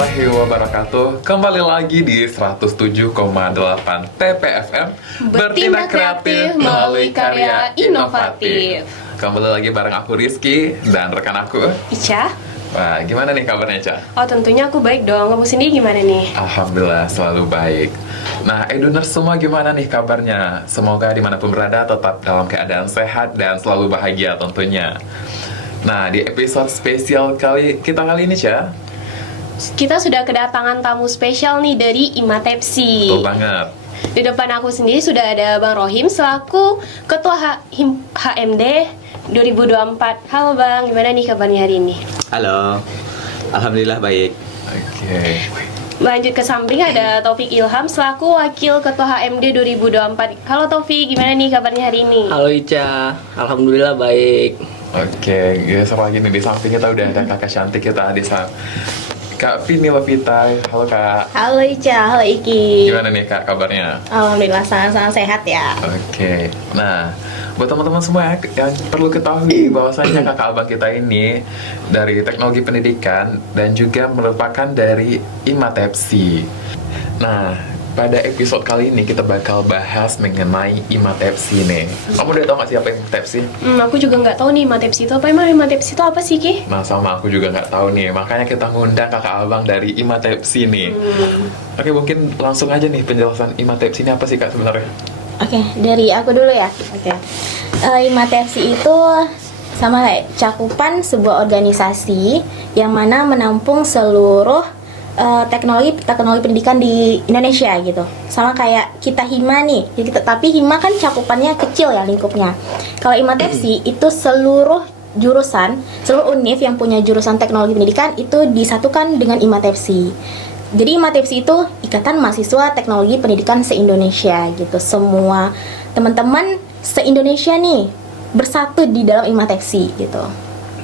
warahmatullahi wabarakatuh. Kembali lagi di 107,8 TPFM, bertindak kreatif melalui karya inovatif. Kembali lagi bareng aku Rizky dan rekan aku Ica. Wah, gimana nih kabarnya, Ica? Oh, tentunya aku baik dong. Kamu sendiri gimana nih? Alhamdulillah selalu baik. Nah, Eduners semua gimana nih kabarnya? Semoga dimanapun berada tetap dalam keadaan sehat dan selalu bahagia tentunya. Nah, di episode spesial kali ini, Cia, Kita sudah kedatangan tamu spesial nih dari Imatepsi. betul banget. Di depan aku sendiri sudah ada Bang Rohim selaku Ketua HMD 2024. Halo Bang, gimana nih kabarnya hari ini? Halo, alhamdulillah baik. Oke. Lanjut ke samping ada Taufik Ilham selaku Wakil Ketua HMD 2024. Halo Taufik, gimana nih kabarnya hari ini? Halo Ica, alhamdulillah baik. Oke, geser lagi nih, di samping kita udah ada kakak cantik kita di Kak Vini Levita. Halo Kak. Halo Ica, halo Iki. Gimana nih Kak kabarnya? Alhamdulillah sangat-sangat sehat ya. Oke, nah buat teman-teman semua yang perlu ketahui bahwasanya kakak abang kita ini dari teknologi pendidikan dan juga merupakan dari Imatepsi. Nah, pada episode kali ini kita bakal bahas mengenai Imatepsi nih. Kamu udah tau gak sih apa Imatepsi? Aku juga nggak tahu nih Imatepsi itu apa. Emang Imatepsi itu apa sih, Ki? Nah, sama aku juga nggak tahu nih, makanya kita ngundang kakak abang dari Imatepsi nih. Oke, mungkin langsung aja nih penjelasan Imatepsi ini apa sih Kak sebenarnya? Oke, dari aku dulu ya. Oke. Imatepsi itu sama kayak cakupan sebuah organisasi yang mana menampung seluruh teknologi pendidikan di Indonesia gitu. Sama kayak kita Hima nih. Tapi Hima kan cakupannya kecil ya lingkupnya. Kalau Imatepsi itu seluruh jurusan, seluruh univ yang punya jurusan teknologi pendidikan itu disatukan dengan Imatepsi. Jadi Imatepsi itu Ikatan Mahasiswa Teknologi Pendidikan se-Indonesia gitu. Semua teman-teman se-Indonesia nih bersatu di dalam Imatepsi gitu.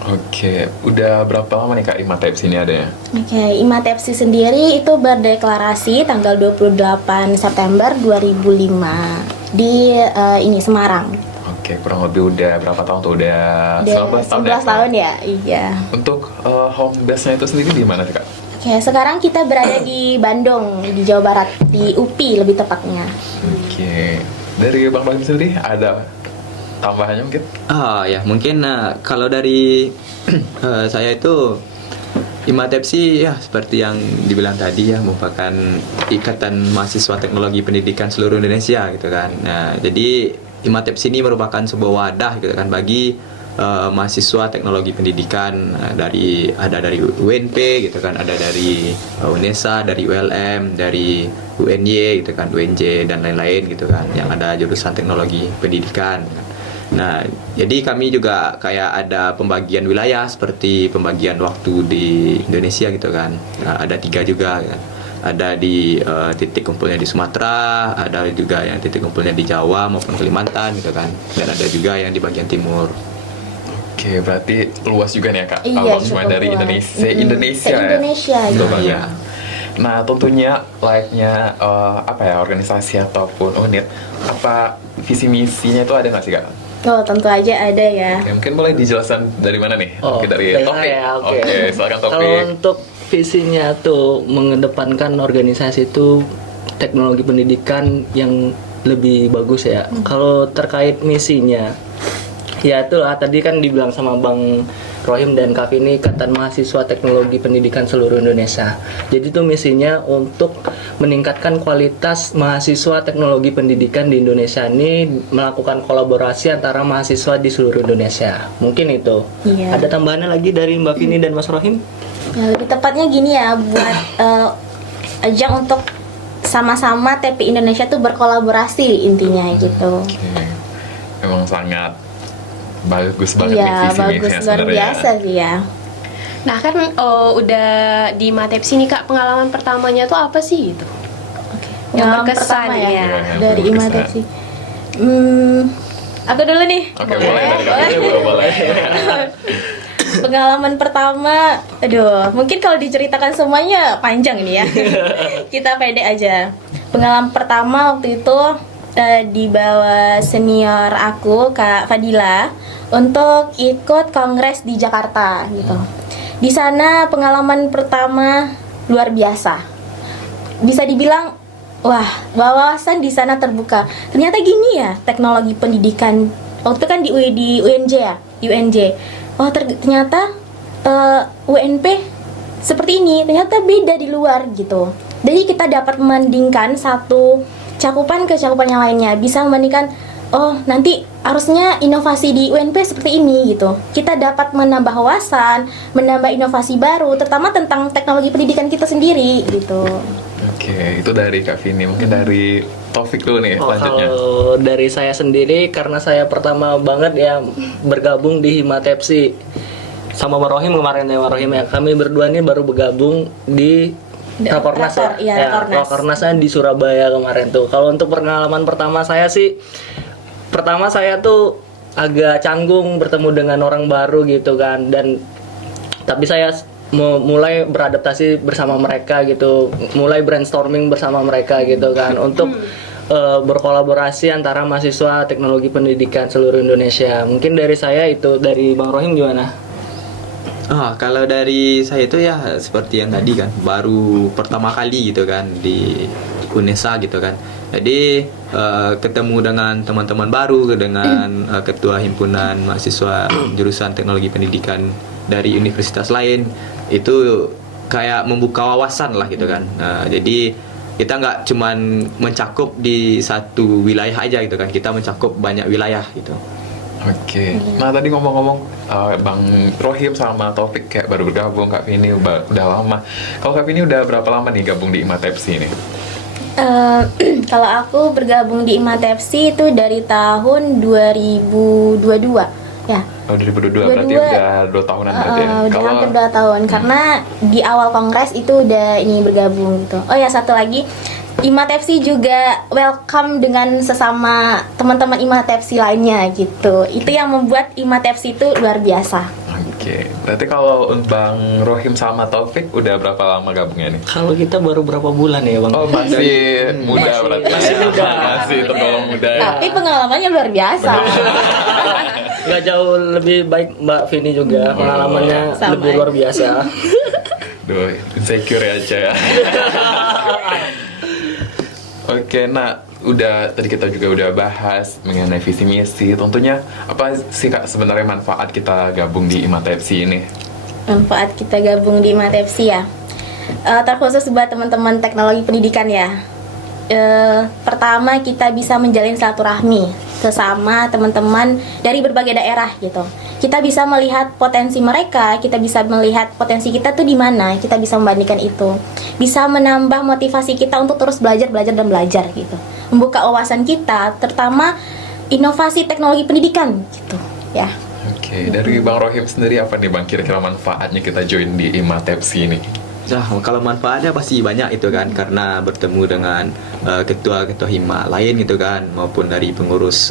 Oke, udah berapa lama nih Kak Imatepsi ini adanya? Oke, Imatepsi sendiri itu berdeklarasi tanggal 28 September 2005 di ini Semarang. Oke, kurang lebih udah berapa tahun tuh? Udah 19 tahun 19 tahun ya, iya. Untuk home base-nya itu sendiri di mana sih Kak? Oke, sekarang kita berada di Bandung, di Jawa Barat, di UPI lebih tepatnya. Oke, dari Bang Rohim sendiri ada tambahannya mungkin? Ya mungkin kalau dari saya itu Imatepsi ya seperti yang dibilang tadi ya merupakan Ikatan Mahasiswa Teknologi Pendidikan seluruh Indonesia gitu kan. Nah, jadi Imatepsi ini merupakan sebuah wadah gitu kan bagi mahasiswa teknologi pendidikan dari UNP gitu kan, ada dari UNESA, dari ULM, dari UNY gitu kan, UNJ dan lain-lain gitu kan, yang ada jurusan teknologi pendidikan. Nah, jadi kami juga kayak ada pembagian wilayah seperti pembagian waktu di Indonesia gitu kan. Nah, ada 3 juga kan. Ada di titik kumpulnya di Sumatera, ada juga yang titik kumpulnya di Jawa maupun Kalimantan gitu kan. Dan ada juga yang di bagian timur. Oke, berarti luas juga nih ya Kak. Iya, Abang semua cukup dari luas. Indonesia. Se-Indonesia Betul gitu. banget. Iya. Nah, tentunya layaknya organisasi ataupun unit, apa visi misinya itu ada nggak sih Kak? Oh, tentu aja ada ya. Oke, mungkin boleh dijelaskan dari mana nih? Oh, Oke, dari dari Topik. saya, oke. Oke, silakan Kalau Topik. untuk visinya tuh mengedepankan organisasi itu teknologi pendidikan yang lebih bagus ya. Kalau terkait misinya, ya itulah tadi kan dibilang sama Bang Rohim dan Kak Vini, Ikatan Mahasiswa Teknologi Pendidikan seluruh Indonesia. Jadi itu misinya untuk meningkatkan kualitas mahasiswa teknologi pendidikan di Indonesia ini, melakukan kolaborasi antara mahasiswa di seluruh Indonesia. Mungkin itu. Iya. Ada tambahannya lagi dari Mbak Vini dan Mas Rohim? Ya, lebih tepatnya gini ya, buat ajang untuk sama-sama TP Indonesia tuh berkolaborasi intinya gitu. Oke. Emang sangat bagus banget nih Iya, visi bagus misinya luar sebenarnya. biasa sih ya. Nah kan udah di Imatepsi nih Kak, pengalaman pertamanya tuh apa sih gitu? Yang Pengalaman berkesan pertama ya. Yang dari berkesan. Imatepsi. Aku dulu nih. Oke, boleh dari Kak. Boleh. Pengalaman pertama, aduh, mungkin kalau diceritakan semuanya panjang ini ya. Kita pede aja. Pengalaman pertama waktu itu dibawa senior aku Kak Fadila untuk ikut kongres di Jakarta gitu. Di sana pengalaman pertama luar biasa. Bisa dibilang wah, wawasan di sana terbuka. Ternyata gini ya teknologi pendidikan. Waktu itu kan di UNJ ya, UNJ. Oh ternyata UNP seperti ini. Ternyata beda di luar gitu. Jadi kita dapat membandingkan satu cakupan ke cakupan yang lainnya. Bisa membandingkan, oh nanti harusnya inovasi di UNP seperti ini gitu. Kita dapat menambah wawasan, menambah inovasi baru, terutama tentang teknologi pendidikan kita sendiri gitu. Oke, itu dari Kak Vini. Mungkin dari Taufik dulu nih selanjutnya. Kalau dari saya sendiri, karena saya pertama banget ya bergabung di Himatepsi sama Marohim kemarin ya, Marohim ya. Kami berdua nih baru bergabung di Rakornas ya. Iya, Rakornas. Rakornasnya di Surabaya kemarin tuh. Kalau untuk pengalaman pertama saya sih, pertama saya tuh agak canggung bertemu dengan orang baru gitu kan, dan tapi saya mulai beradaptasi bersama mereka gitu, mulai brainstorming bersama mereka gitu kan, untuk berkolaborasi antara mahasiswa teknologi pendidikan seluruh Indonesia. Mungkin dari saya itu, dari Bang Rohim gimana? Kalau dari saya itu ya seperti yang tadi kan, baru pertama kali gitu kan di UNESA gitu kan. Jadi ketemu dengan teman-teman baru, dengan ketua himpunan mahasiswa jurusan teknologi pendidikan dari universitas lain, itu kayak membuka wawasan lah gitu kan. Jadi kita nggak cuman mencakup di satu wilayah aja gitu kan, kita mencakup banyak wilayah gitu. Oke. Nah tadi ngomong-ngomong Bang Rohim sama Taufik kayak baru bergabung, Kak Vini udah lama. Kalau Kak Vini udah berapa lama nih gabung di Himatepsi ini? Kalau aku bergabung di Himatepsi itu dari tahun 2022 ya. Oh 2022 berarti udah 2 tahunan berarti ya? Udah hampir 2 tahun karena di awal kongres itu udah ini bergabung gitu. Oh ya, satu lagi, Himatepsi juga welcome dengan sesama teman-teman Himatepsi lainnya gitu. Itu yang membuat Himatepsi itu luar biasa. Oke, berarti kalau Bang Rohim sama Taufik udah berapa lama gabungnya nih? Kalau kita baru berapa bulan ya Bang? Oh masih muda berarti. masih muda. Masih tergolong muda ya. Tapi pengalamannya luar biasa. Nggak jauh lebih baik Mbak Vini juga, pengalamannya Sama lebih luar biasa. Duh, insecure aja ya. Oke, nah udah tadi kita juga udah bahas mengenai visi misi. Tentunya apa sih Kak sebenarnya manfaat kita gabung di Himatepsi ini? Manfaat kita gabung di Himatepsi ya, terkhusus buat teman-teman teknologi pendidikan ya. Pertama, kita bisa menjalin silaturahmi sesama teman-teman dari berbagai daerah gitu. Kita bisa melihat potensi mereka, kita bisa melihat potensi kita tuh di mana, kita bisa membandingkan itu. Bisa menambah motivasi kita untuk terus belajar gitu. Membuka wawasan kita, terutama inovasi teknologi pendidikan gitu ya. Oke, dari Bang Rohim sendiri apa nih Bang kira-kira manfaatnya kita join di Himatepsi ini? Kalau manfaatnya pasti banyak itu kan, karena bertemu dengan ketua-ketua hima lain gitu kan, maupun dari pengurus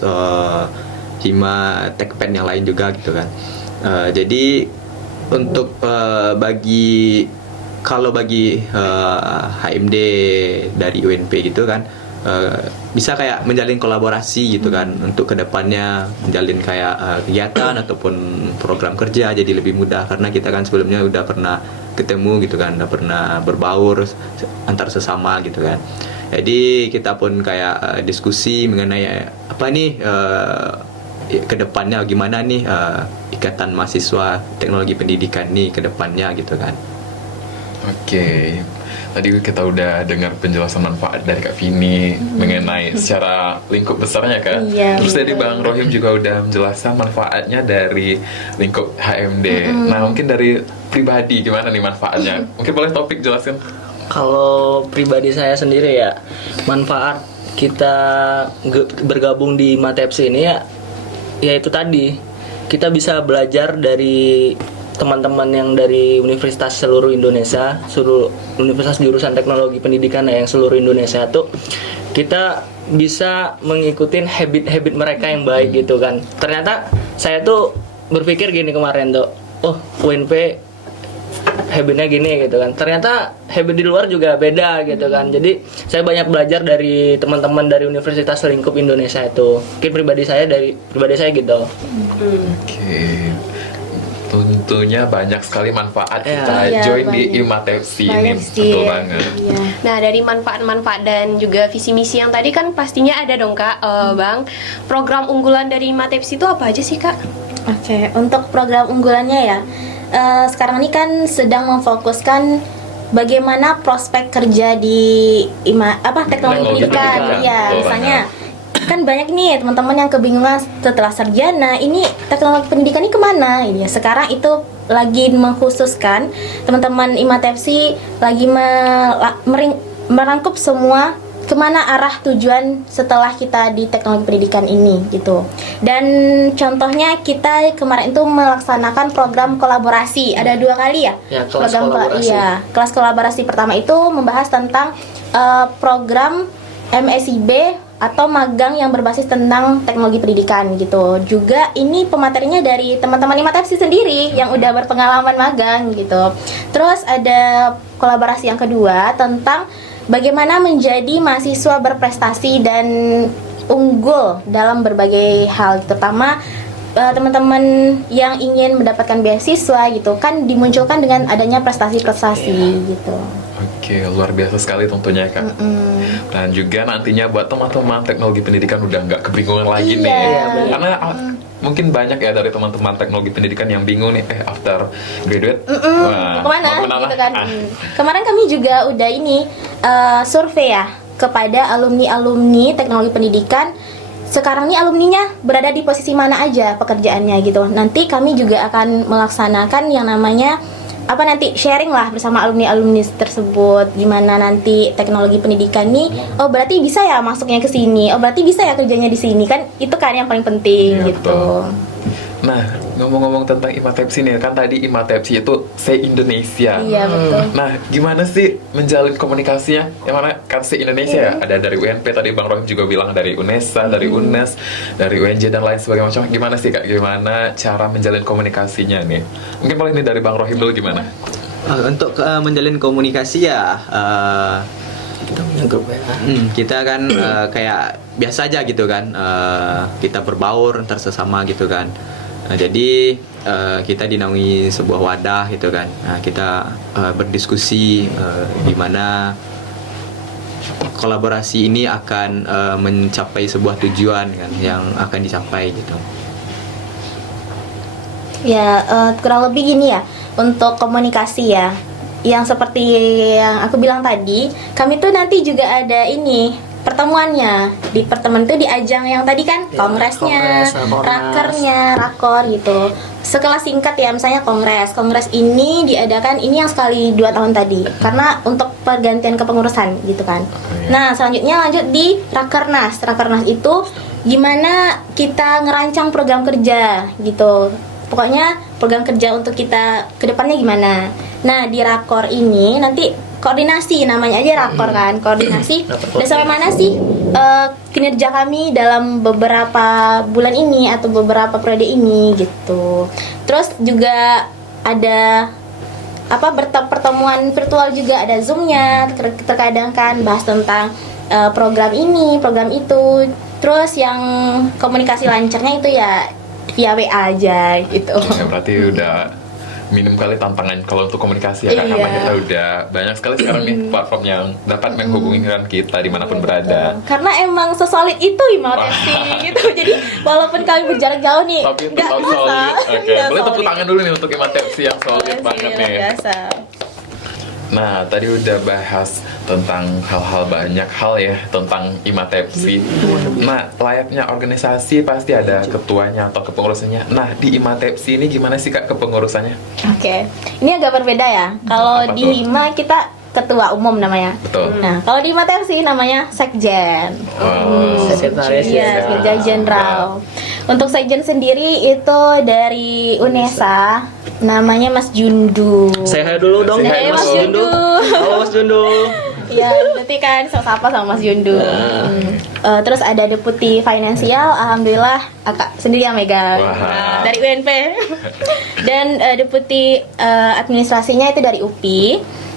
hima tekpen yang lain juga gitu kan. Jadi untuk bagi HMD dari UNP gitu kan, bisa kayak menjalin kolaborasi gitu kan, untuk kedepannya menjalin kayak kegiatan ataupun program kerja jadi lebih mudah, karena kita kan sebelumnya udah pernah ketemu gitu kan, udah pernah berbaur antar sesama gitu kan. Jadi kita pun kayak diskusi mengenai apa nih kedepannya gimana nih ikatan mahasiswa teknologi pendidikan nih kedepannya gitu kan. Oke, tadi kita udah dengar penjelasan manfaat dari Kak Vini mengenai secara lingkup besarnya kan. Iya, Terus tadi betul. Bang Rohim juga udah menjelaskan manfaatnya dari lingkup HMD. Nah mungkin dari pribadi gimana nih manfaatnya? Mungkin boleh Topik jelasin. Kalau pribadi saya sendiri ya, manfaat kita bergabung di Himatepsi ini ya itu tadi, kita bisa belajar dari teman-teman yang dari universitas seluruh Indonesia, seluruh universitas jurusan teknologi pendidikan yang seluruh Indonesia tuh, kita bisa mengikuti habit-habit mereka yang baik gitu kan. Ternyata saya tuh berpikir gini kemarin tuh, oh UNP habitnya gini gitu kan, ternyata habit di luar juga beda gitu kan. Jadi saya banyak belajar dari teman-teman dari universitas selingkup Indonesia itu. Mungkin pribadi saya gitu. Oke. tentunya banyak sekali manfaat Iya. kita Iya, join di banyak. IMATEPSI ini. Banyak sih. Betul banget. Iya. Nah, dari manfaat-manfaat dan juga visi misi yang tadi kan pastinya ada dong Kak, Bang. Program unggulan dari IMATEPSI itu apa aja sih Kak? Oke, untuk program unggulannya ya, sekarang ini kan sedang memfokuskan bagaimana prospek kerja di teknologi Teknologi pendidikan. pendidikan, Ya, betul misalnya kan banyak nih teman-teman yang kebingungan setelah sarjana ini teknologi pendidikan ini kemana? Ini sekarang itu lagi mengkhususkan teman-teman IMATEPSI lagi merangkup semua kemana arah tujuan setelah kita di teknologi pendidikan ini gitu. Dan contohnya kita kemarin itu melaksanakan program kolaborasi ada 2 kali ya. Ya, kelas program kolaborasi. Iya, kelas kolaborasi pertama itu membahas tentang program MSIB atau magang yang berbasis tentang teknologi pendidikan gitu. Juga ini pematerinya dari teman-teman IMATEPSI sendiri yang udah berpengalaman magang gitu. Terus ada kolaborasi yang kedua tentang bagaimana menjadi mahasiswa berprestasi dan unggul dalam berbagai hal, terutama teman-teman yang ingin mendapatkan beasiswa gitu kan dimunculkan dengan adanya prestasi-prestasi gitu. Oke, luar biasa sekali tentunya Kak. Dan juga nantinya buat teman-teman teknologi pendidikan udah nggak kebingungan lagi Iya. nih. Iya, Karena mungkin banyak ya dari teman-teman teknologi pendidikan yang bingung nih, after graduate, wah, Kemana mau kemana? gitu kan. Ah, Kemarin kami juga udah ini survei ya kepada alumni-alumni teknologi pendidikan. Sekarang ini alumninya berada di posisi mana aja pekerjaannya gitu. Nanti kami juga akan melaksanakan yang namanya nanti sharing lah bersama alumni-alumni tersebut gimana nanti teknologi pendidikan nih, oh berarti bisa ya masuknya ke sini, oh berarti bisa ya kerjanya di sini, kan itu kan yang paling penting Iya, gitu. betul. Nah, ngomong-ngomong tentang IMATEPSI nih, kan tadi IMATEPSI itu se-Indonesia. Iya betul. Nah, gimana sih menjalin komunikasinya? Yang mana kan se-Indonesia ya? Ada dari UNP, tadi Bang Rohim juga bilang dari UNESA, dari UNES, dari UNJ dan lain sebagainya macam. Gimana sih Kak? Gimana cara menjalin komunikasinya nih? Mungkin boleh nih dari Bang Rohim dulu gimana? Untuk menjalin komunikasi ya Kita punya grup ya. kita kan kayak biasa aja gitu kan, kita berbaur antar sesama gitu kan. Jadi kita dinaungi sebuah wadah gitu kan. Nah, kita berdiskusi gimana kolaborasi ini akan mencapai sebuah tujuan kan yang akan dicapai gitu. Ya, kurang lebih gini ya, untuk komunikasi ya, yang seperti yang aku bilang tadi, kami tuh nanti juga ada ini pertemuannya di pertemuan itu di ajang yang tadi kan Ya, kongresnya, kongres, rakornas. rakernya, rakor gitu. Sekelas singkat ya, misalnya kongres ini diadakan ini yang sekali 2 tahun tadi, karena untuk pergantian kepengurusan gitu kan. iya. Nah selanjutnya lanjut di rakernas. Rakernas itu gimana kita ngerancang program kerja gitu. Pokoknya program kerja untuk kita ke depannya gimana. Nah, di rakor ini nanti koordinasi, namanya aja rakor kan. Koordinasi dan sampai mana sih kinerja kami dalam beberapa bulan ini atau beberapa periode ini gitu. Terus juga ada pertemuan virtual juga, ada Zoom-nya terkadang kan bahas tentang program ini, program itu. Terus yang komunikasi lancarnya itu ya via WA aja gitu. Ya, berarti udah minim kali tantangan kalau untuk komunikasi ya Kak, karena Iya. kita udah banyak sekali sekarang nih platform yang dapat menghubungi kita dimanapun berada. Karena emang sesolid itu IMATEPSI gitu. Jadi walaupun kami berjarak jauh nih, Tapi nggak tetap bisa. solid. Oke, Nggak boleh tepuk solid. tangan dulu nih untuk IMATEPSI yang solid Iya sih, banget luar nih. biasa. Nah, tadi udah bahas tentang banyak hal ya tentang IMATEPSI. Nah, layaknya organisasi pasti ada ketuanya atau kepengurusannya. Nah, di IMATEPSI ini gimana sih Kak kepengurusannya? Oke, ini agak berbeda ya. Kalau Apa di tuh? Hima kita ketua umum namanya. Betul. Nah, kalau di IMATEPSI namanya sekjen. Wow. Sekretaris Iya, ya. sekjen jenderal. Untuk sekjen sendiri itu dari UNESA, namanya Mas Jundu. Saya dulu dong, Say hi, Mas Jundu. Halo Mas Jundu. Iya, berarti kan sapa sama Mas Jundu. Terus ada deputi finansial, alhamdulillah Akak sendiri yang megang. Wah. Dari UNP. Dan deputi administrasinya itu dari UPI.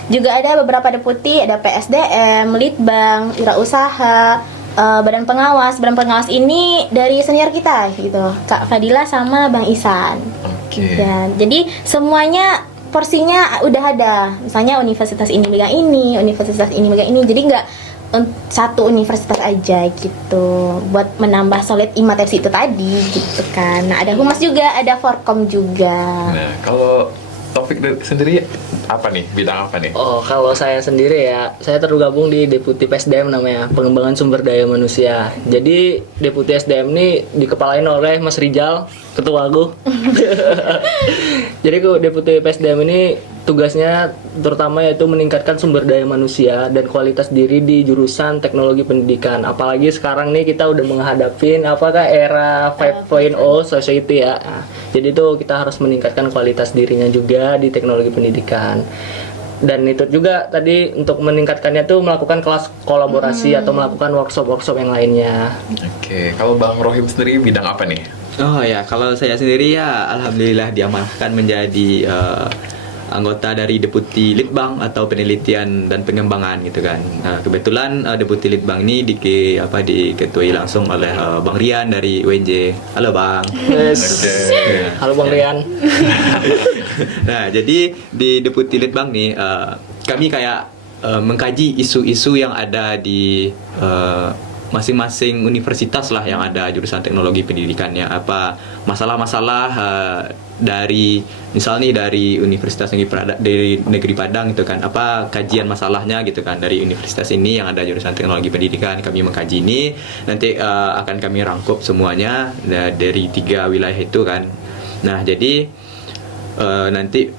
Juga ada beberapa deputi, ada PSDM, Litbang, Wirausaha, Badan Pengawas. Badan Pengawas ini dari senior kita gitu, Kak Fadila sama Bang Isan. Oke. Oke. Ya, jadi semuanya porsinya udah ada. Misalnya universitas ini megang ini, universitas ini megang ini. Jadi nggak satu universitas aja gitu. Buat menambah solid IMATEPSI itu tadi gitu kan. Nah, ada humas juga, ada forkom juga. Nah, kalau Taufik sendiri apa nih? Bidang apa nih? Oh, kalau saya sendiri ya, saya tergabung di Deputi PSDM namanya, Pengembangan Sumber Daya Manusia. Jadi, Deputi SDM ini dikepalain oleh Mas Rijal, ketua aku. Jadi, Deputi PSDM ini tugasnya terutama yaitu meningkatkan sumber daya manusia dan kualitas diri di jurusan teknologi pendidikan. Apalagi sekarang nih kita udah menghadapin apakah era 5.0 society ya. Nah, jadi itu kita harus meningkatkan kualitas dirinya juga di teknologi pendidikan. Dan itu juga tadi untuk meningkatkannya tuh melakukan kelas kolaborasi atau melakukan workshop-workshop yang lainnya. Oke, kalau Bang Rohim sendiri bidang apa nih? Oh ya, kalau saya sendiri ya alhamdulillah diamanahkan menjadi anggota dari Deputi Litbang atau penelitian dan pengembangan gitu kan. Nah, kebetulan Deputi Litbang ini diketuai langsung oleh Bang Rian dari UNJ. Halo Bang. Yes. Oke. Halo Bang Rian. Nah, jadi di Deputi Litbang nih kami kayak mengkaji isu-isu yang ada di masing-masing universitas lah yang ada jurusan teknologi pendidikannya, apa masalah-masalah dari misal nih dari Universitas Negeri Padang gitu kan, apa kajian masalahnya gitu kan dari universitas ini yang ada jurusan teknologi pendidikan. Kami mengkaji ini, nanti akan kami rangkup semuanya dari 3 wilayah itu kan. Nah, jadi nanti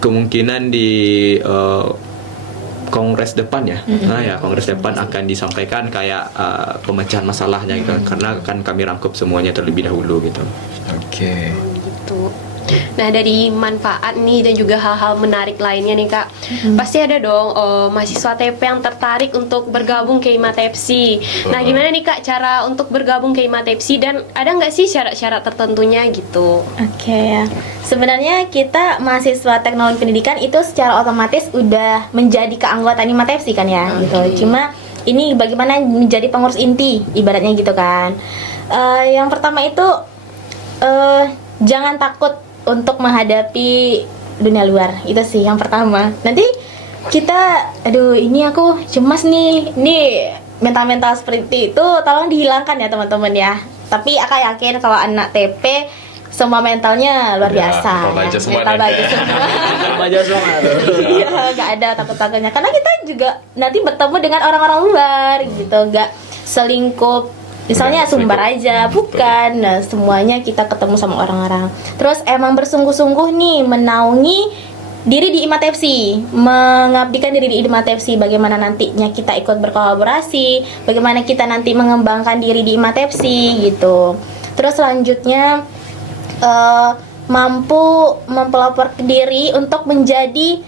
kemungkinan di kongres depan ya. Nah ya, kongres depan akan disampaikan kayak pemecahan masalahnya gitu kan, karena akan kami rangkup semuanya terlebih dahulu gitu. Oke. Gitu. Nah, dari manfaat nih dan juga hal-hal menarik lainnya nih Kak, pasti ada dong mahasiswa TP yang tertarik untuk bergabung ke IMATEPSI. Nah, gimana nih Kak cara untuk bergabung ke IMATEPSI, dan ada nggak sih syarat-syarat tertentunya gitu? Oke ya. Sebenarnya kita mahasiswa teknologi pendidikan itu secara otomatis udah menjadi keanggotaan IMATEPSI kan ya gitu. Cuma ini bagaimana menjadi pengurus inti ibaratnya gitu kan. Yang pertama itu jangan takut untuk menghadapi dunia luar. Itu sih yang pertama. Nanti kita ini aku cemas nih. Nih mental-mental seperti itu tolong dihilangkan ya teman-teman ya. Tapi aku yakin kalau anak TP semua mentalnya luar biasa. Mental baja semua. Mental baja semua. Baja semua. Iya, nggak ada takut-takutnya. Karena kita juga nanti bertemu dengan orang-orang luar gitu, nggak selingkup. Misalnya sumber aja, bukan. Nah, semuanya kita ketemu sama orang-orang. Terus emang bersungguh-sungguh nih menaungi diri di IMATEPSI, mengabdikan diri di IMATEPSI. Bagaimana nantinya kita ikut berkolaborasi, bagaimana kita nanti mengembangkan diri di IMATEPSI gitu. Terus selanjutnya mampu mempelopor diri untuk menjadi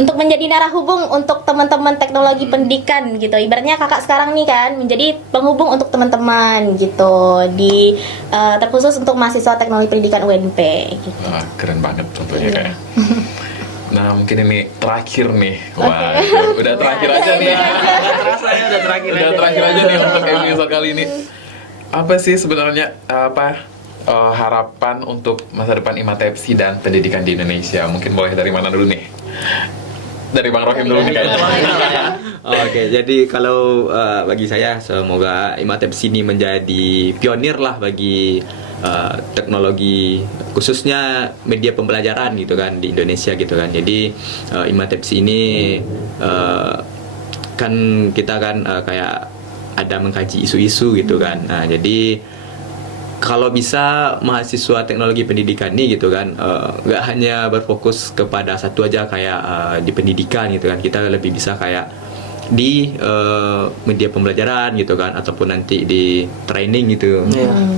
untuk menjadi narahubung untuk teman-teman teknologi pendidikan gitu. Ibaratnya kakak sekarang nih kan menjadi penghubung untuk teman-teman gitu di terkhusus untuk mahasiswa teknologi pendidikan UNP gitu. Wah, keren banget tentunya kayak. Nah, mungkin ini terakhir nih. Wah, udah terakhir aja nih. Terasa ya udah terakhir. Udah terakhir aja nih untuk episode kali ini. Apa sih sebenarnya harapan untuk masa depan IMATEPSI dan pendidikan di Indonesia? Mungkin boleh dari mana dulu nih? Dari Bang Rohim dulu nih kayaknya. Oke, jadi kalau bagi saya semoga IMATEPSI ini menjadi pionir lah bagi teknologi khususnya media pembelajaran gitu kan di Indonesia gitu kan. Jadi IMATEPSI ini kan kita kan kayak ada mengkaji isu-isu gitu kan. Nah, jadi kalau bisa mahasiswa teknologi pendidikan ini gitu kan nggak hanya berfokus kepada satu aja kayak di pendidikan gitu kan, kita lebih bisa kayak di media pembelajaran gitu kan, ataupun nanti di training gitu.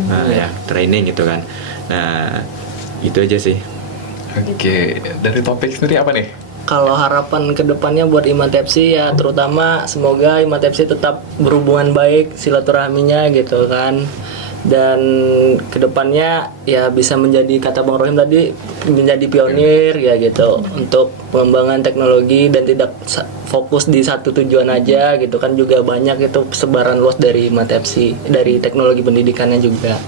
Nah ya training gitu kan. Nah itu aja sih. Oke, dari topik sendiri apa nih? Kalau harapan kedepannya buat IMATEPSI ya terutama semoga IMATEPSI tetap berhubungan baik silaturahminya gitu kan, dan kedepannya ya bisa menjadi kata Bang Rohim tadi menjadi pionir ya gitu untuk pengembangan teknologi dan tidak fokus di satu tujuan aja gitu kan, juga banyak itu sebaran luas dari IMATEPSI dari teknologi pendidikannya juga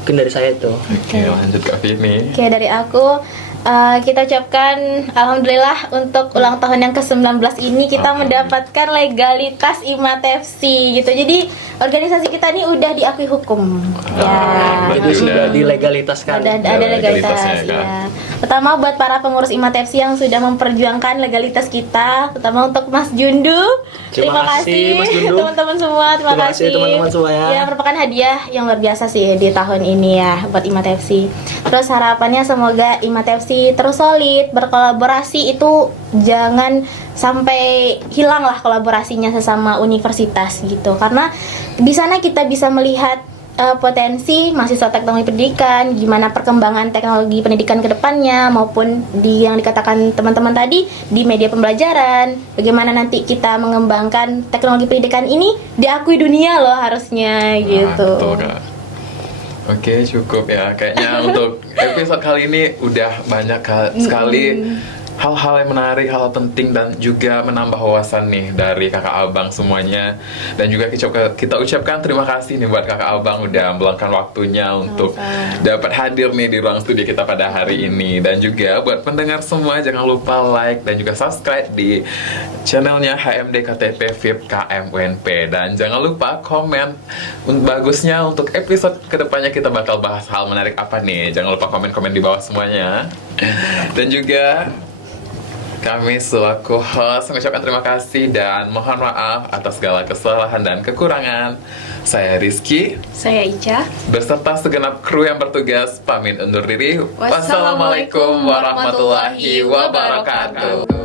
Mungkin dari saya itu. Oke, lanjut Kak Vini. Oke, dari aku kita ucapkan alhamdulillah untuk ulang tahun yang ke-19 ini kita mendapatkan legalitas IMATEPSI gitu. Jadi organisasi kita ini udah diakui hukum. Ya. Jadi sudah dilegalitaskan. Ada legalitasnya, legalitas kan? ya. Pertama buat para pengurus IMATEPSI yang sudah memperjuangkan legalitas kita, terutama untuk Mas Jundu. Terima kasih, Mas Jundu. Teman-teman semua, terima Terima kasih, kasih teman-teman semua ya. Ya, merupakan hadiah yang luar biasa sih di tahun ini ya buat IMATEPSI. Terus harapannya semoga IMATEPSI terus solid, berkolaborasi itu jangan sampai hilang lah kolaborasinya sesama universitas gitu. Karena di sana kita bisa melihat potensi mahasiswa teknologi pendidikan, gimana perkembangan teknologi pendidikan ke depannya, maupun di yang dikatakan teman-teman tadi di media pembelajaran, bagaimana nanti kita mengembangkan teknologi pendidikan ini diakui dunia loh harusnya gitu. Betul, Kak. Oke, cukup ya. Kayaknya untuk episode kali ini udah banyak sekali hal-hal yang menarik, hal penting dan juga menambah wawasan nih dari kakak abang semuanya. Dan juga kita ucapkan terima kasih nih buat kakak abang udah meluangkan waktunya untuk dapat hadir nih di ruang studi kita pada hari ini. Dan juga buat pendengar semua jangan lupa like dan juga subscribe di channelnya HMD KTP VIP KMUNP. Dan jangan lupa komen bagusnya untuk episode kedepannya kita bakal bahas hal menarik apa nih. Jangan lupa komen-komen di bawah semuanya. Dan juga kami selaku host mengucapkan terima kasih dan mohon maaf atas segala kesalahan dan kekurangan. Saya Rizky, Saya Ica. beserta segenap kru yang bertugas pamit undur diri. Wassalamualaikum warahmatullahi wabarakatuh.